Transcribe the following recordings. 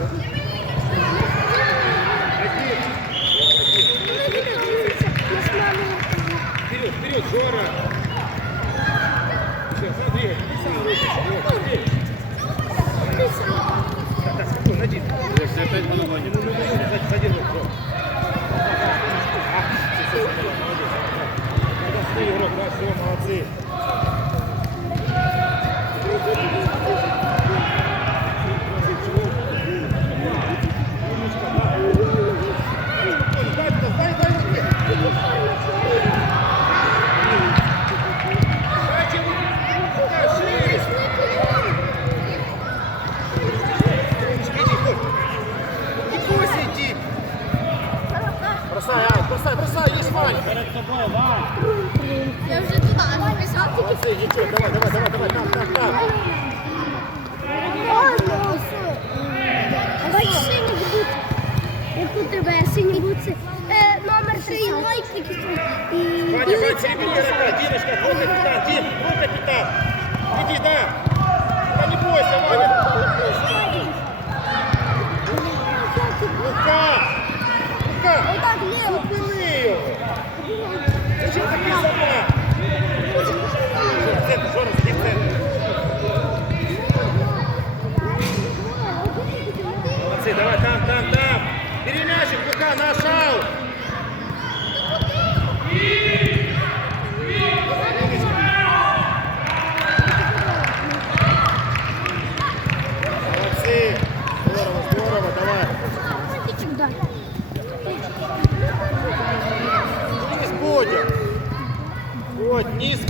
Вперед, вперед, Жора! Все, смотри, ты сам руки. Так, так, спокойно, один. Если опять буду Ну, ну, ну, ну, сзади, сзади руку, Жора. А, молодец. Игрок, да, все, молодцы.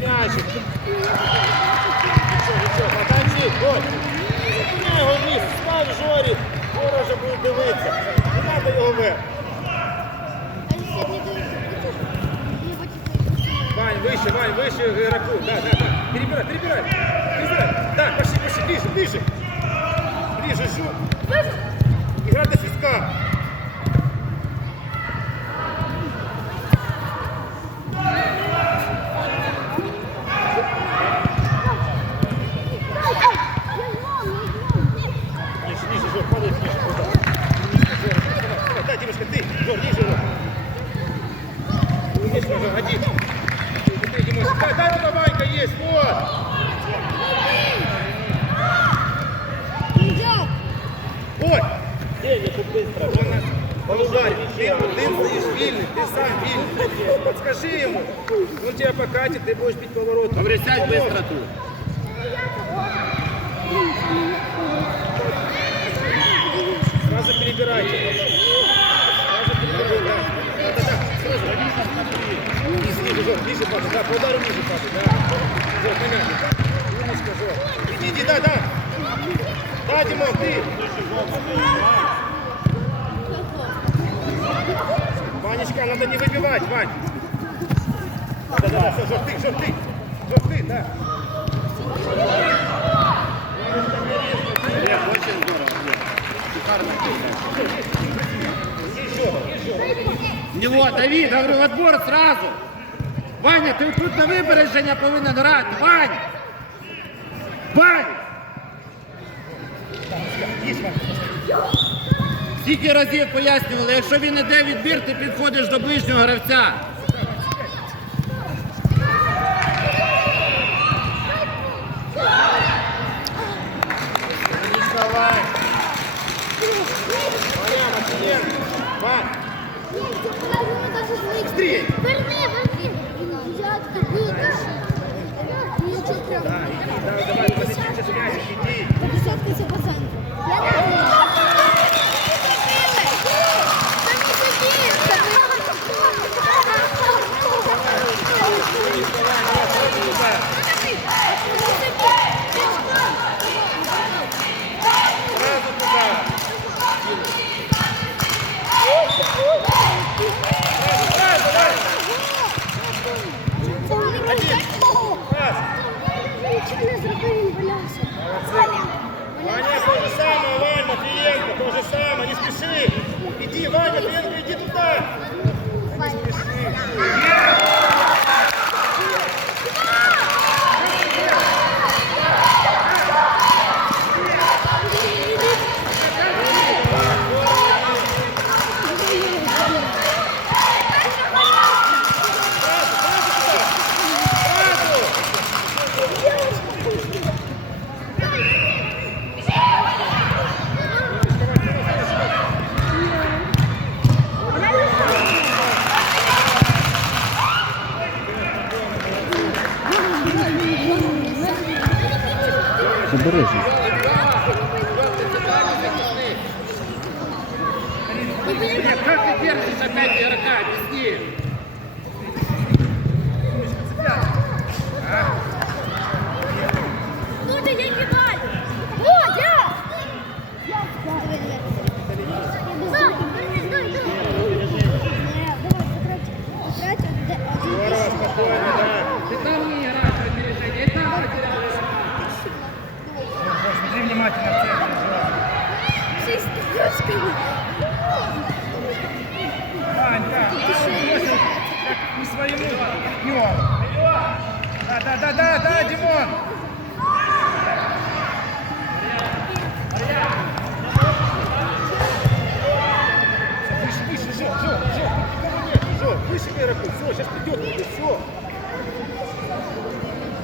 Мячик. Бодь. Зупиняй його вниз, став Жорі. Жора вже буде дивитися. Не треба його вверх. Вань, выше, Вань, выше игроку. Да, да, да. Перебирай, перебирай. Перебирай. Да, пошли, пошли, ближе, ближе. Ближе, Жор. Игра до свистка. Иди, иди, да, да. Да, Димон, ты. Ванечка, надо не выбивать, Вань. Да, да, да, все, Жор, ты, Жор, ты. Жор, ты, да. Олег, очень здорово! Шикарно! Жор. В него, Давид, говорю, в отбор сразу! Ваня, ти тут на випередження повинен грати! Вань! Вань! Есть, Скільки разів пояснювали, якщо він іде відбір, ти підходиш до ближнього гравця. Отлично, Вань. Ваня, Матвеен. Дядька, витащи. Нічого прямо. Да, иди, давай, давай, позитив, сейчас мячик, иди. К игроку, все, сейчас придет, уже, все.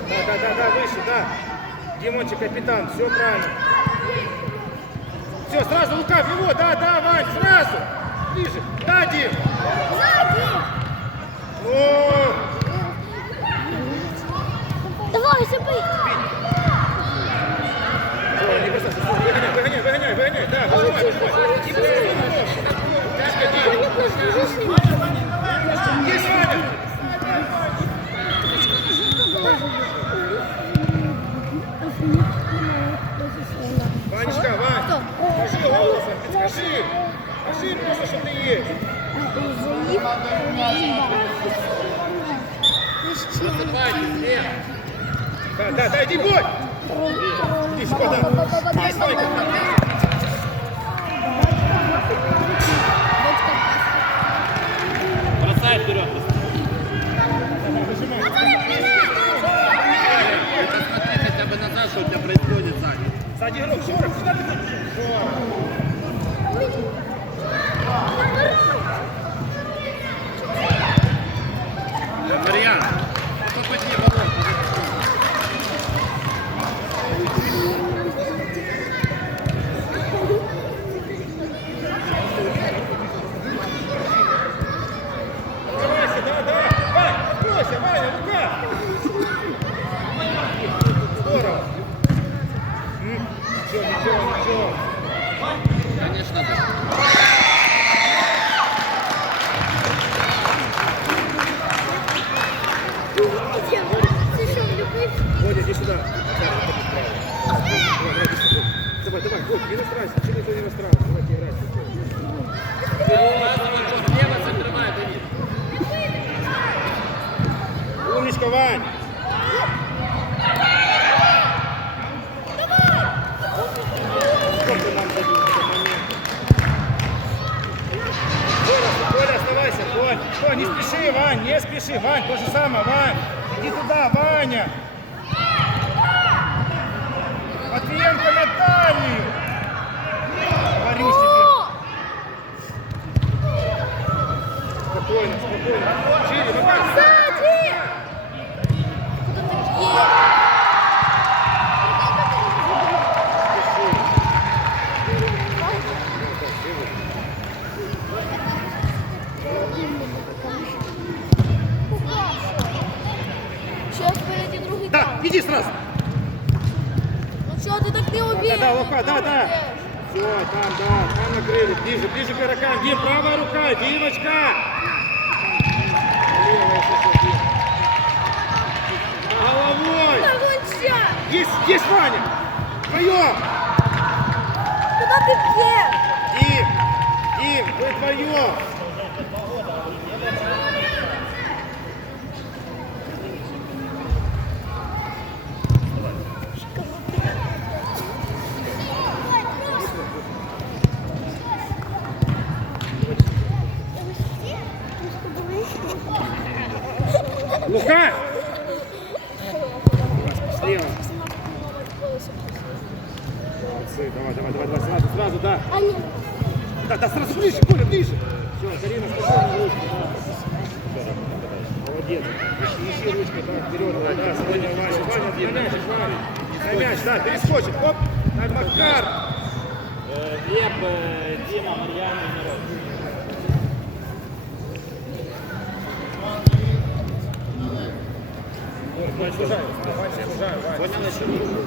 Да, да, да, да, выше, да. Димончик, капитан, все правильно. Все, сразу Лука в него, да, да, Вань, сразу. Ближе, да, Дим. О, Давай, забий! О, не бросайся, выгоняй, выгоняй, выгоняй, выгоняй, да, выжимай, выжимай. Тяжко, Дим. Есть, Ваня. Ванечка, Вань, скажи голосом, подскажи. Скажи просто, что ты есть. Да, да, да, иди, бой! Иди сюда. Есть, Ванька. Бросай вперед. Что у тебя происходит сзади. Сзади игрок, Жора, сюда ты будешь? Жора. Марьян, попади в ворот. Открывайся, да, да. Вань, откройся, Ваня, рука. Здорово. М, Ничего, ничего, ничего. Конечно, да. Ти що, влюбився? Водя, иди сюда. Давай, давай, вот, не настраивайся, ничего никто не настраивайся. Давайте играть. Слева закрывай, Давид. Умничка, Вань. Коля, не спеши, Вань, не спеши, Вань, то же самое, Вань. Иди туда, Ваня. Матвиенко на талию. Говорю тебе. Спокойно, спокойно. Шире, выкатывай. Сзади! Сейчас впереди другий Да, тайм. иди сразу. Что ты так не Да, уверен? да, Лука, да, да. Все, там, да, там накрыли. Ближе, ближе к игрокам. Дим, правая рука, Димочка. Левая сейчас, Дим. Головой. Есть, есть, Ваня. Вдвоем. Куда ты бьешь? Дим, Дим, вы вдвоем. Лука. Слева. Молодцы, давай, давай, давай, давай, сразу, сразу, да. А нет. Да, да, сразу ближе, Коля, ближе. Все, Карина, спокойно, ручку, да. Молодец. Ищи, ищи ручкой, да, вперед, да, да, сегодня Ваня, Ваня, на мяч, Ваня. На мяч, да, перескочит, оп, на Макар. Глеб, Дима, Марьян и Мирон. Служай, Ваня, служай, Ваня.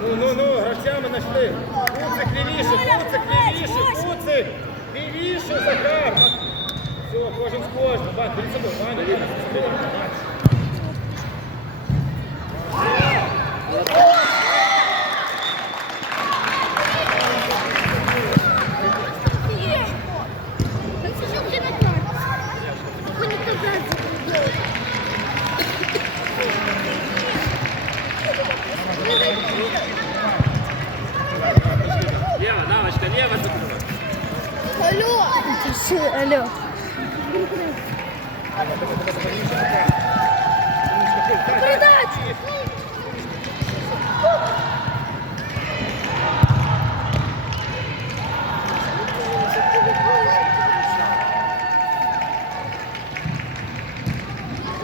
Ну, ну, ну, гравцями знайшли. Куцик лівіше, куцик лівіше, куцик. Лівіше, Захар. Все, кожен з кожним. Вань, перед собою, Ваня, Ваня,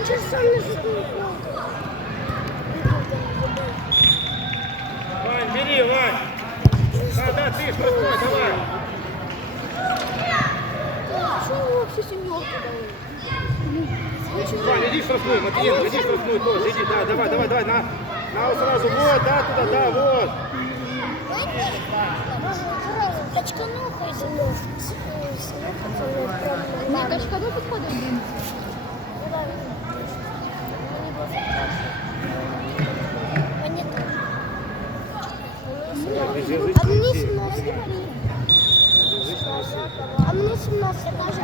Че сам не забыл? Вань, бери, Вань. Да, да, ты штрафной, давай. Что вы вообще семерку Вань, иди штрафную, Матвеенко, иди штрафную тоже, иди, да, давай, давай, давай, на, на сразу, вот, да, туда, да, вот. Качкану ходил. Нет, качкану подходит. А мне 17 А мне 17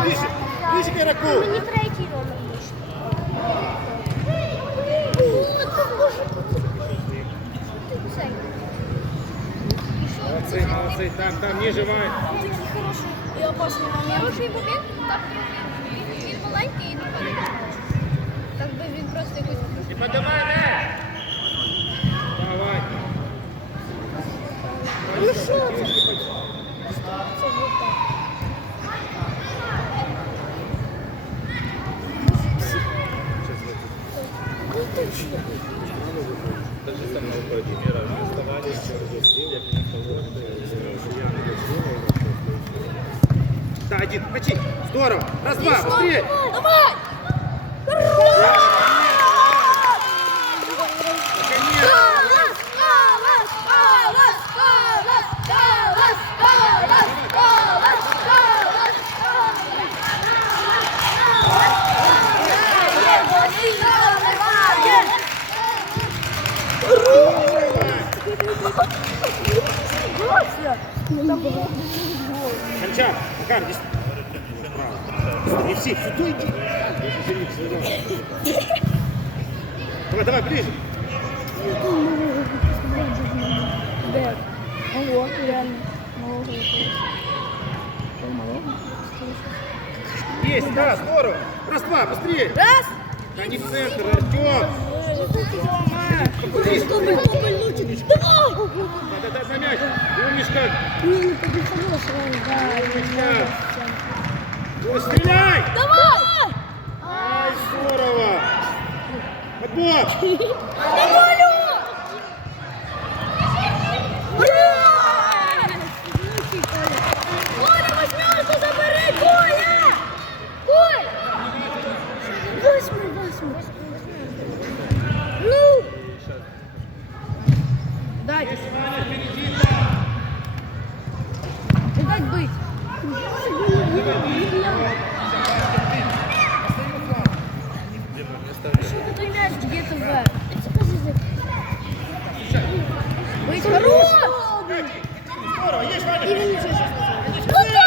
Да, да, сразу ближе. Ближе к игроку. Мені третій номер пише. О, це боже, Молодцы, молодцы. Там, там, ниже, Вань. Такий хороший і опасний момент. Хороший момент, так він, він маленький і не маленький. Так би він просто якось... И подавай мяч. Давай. Ну що це? Девочки, Це Ну ти що? Да, один, мочи. Здорово. Раз, два, быстрее. Давай! Кончак, Макар, здесь. Не все, сюда иди. Давай, давай, ближе. Ого, реально. Есть, да, здорово. Раз, два, быстрее. Раз! Да не в центр, Артем. Покрутись. Давай! Да, да, да, на мяч. Умничка. Не, не побежала, да. Умничка. Стреляй. Давай! Ай, здорово. Отбор. Давай! Коля, восьмерку забери, Коля! Коль! Восьмий, восьмий. Ну! Дайте. Дать быть. Что-то мяч где-то в... Быть хорош! Здорово, есть, Ваня. Или ничего сейчас Куда?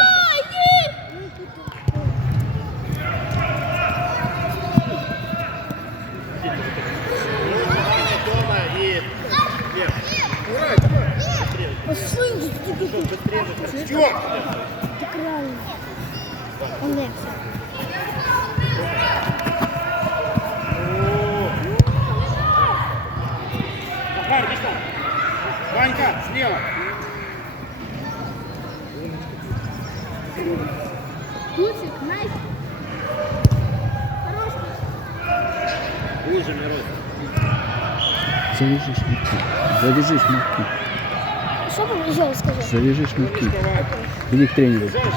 Дома и... Нет. Ура, давай. Сын, Артем. ты крайний. Олекса. Захар, иди сюда. Ванька, слева. Лучик, найс. Хорош. Уже, Мирон. Завяжи шнурки. Завяжи шнурки. Що побіжав, скажи? Завяжи шнурки. Иди к тренеру. Сейчас.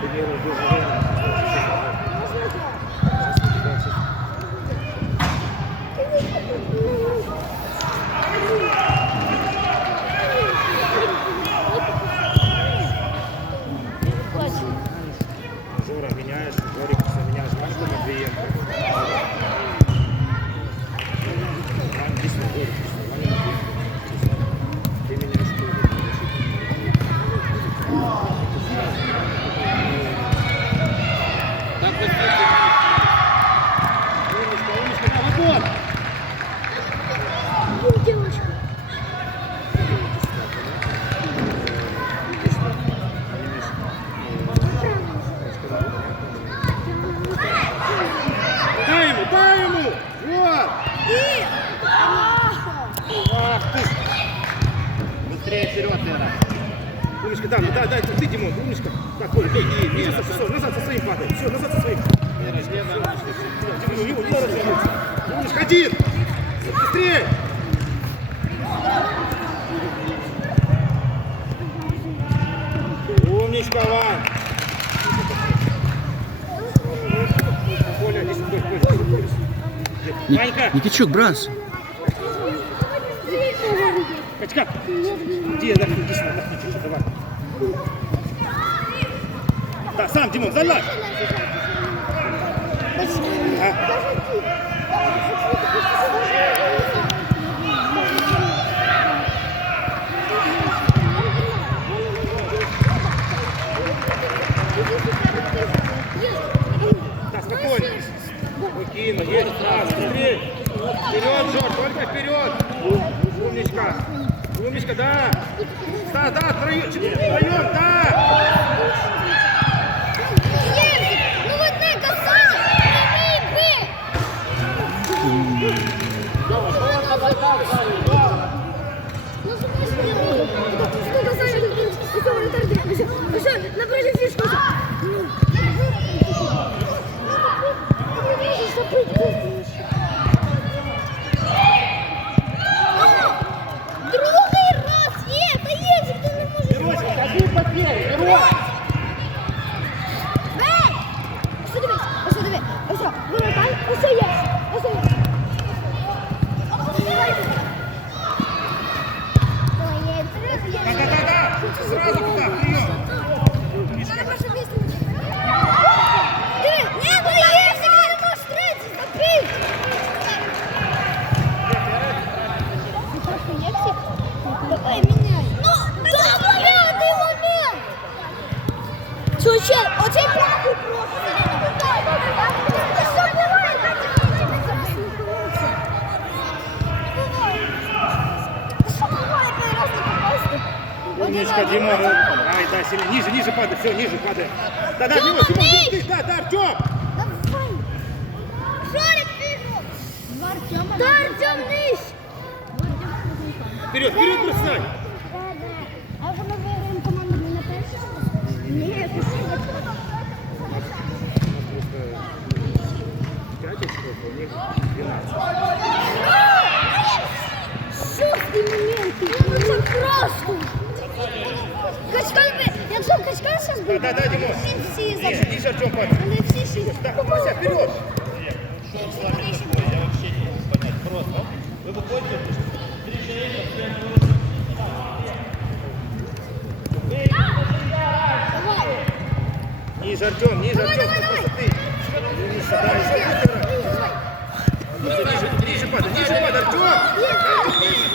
Тренирую движение. Жора, меняешь, Жорик, меняешь Ваньку Матвиенко. Вань, иди сюда, Жорик, Ваня Матвиенко. Ты меняешь тоже. Так, быстрее. Умничка, умничка, да, вот он. Девочка. Дай ему, дай ему! Вот! І... Ах ты! Быстрее вперед, Лера! Умничка, да, ну да, дай, ты, Димон, умничка. Так, ой, ой, ой, назад, все, назад со своим падай. Все, назад со своим. Один! Быстрее! Умничка, Вань! Ванька! Никитчук, брас. Качка! Иди, отдохни, иди сюда, отдохни чуть-чуть, давай. Да, сам, Димон, залазь! А? Коли раз не попасти? Умничка, Димон. Ай, да, сильнее. Ниже, ниже падай, все, ниже падай. Да, да, Димон, Димон, ты, да, да, Артем. Давай! Два Артема. Да, Артем нижче! Вперед, вперед бросай. них 12. Шостий момент! Ну це просто! Качкан, би- якщо Качкан зараз Да, буде, да, да, Димон. всі всі Ниже, забудуть. ниже, Артем, падай. Вони всі всі. Да, Вася, вперед. Давай! Ниже, Артем, ниже, Давай, Артем. давай, давай. Ты. Ниже, да, еще Ниже, Ниже падай, ниже падай, Артем!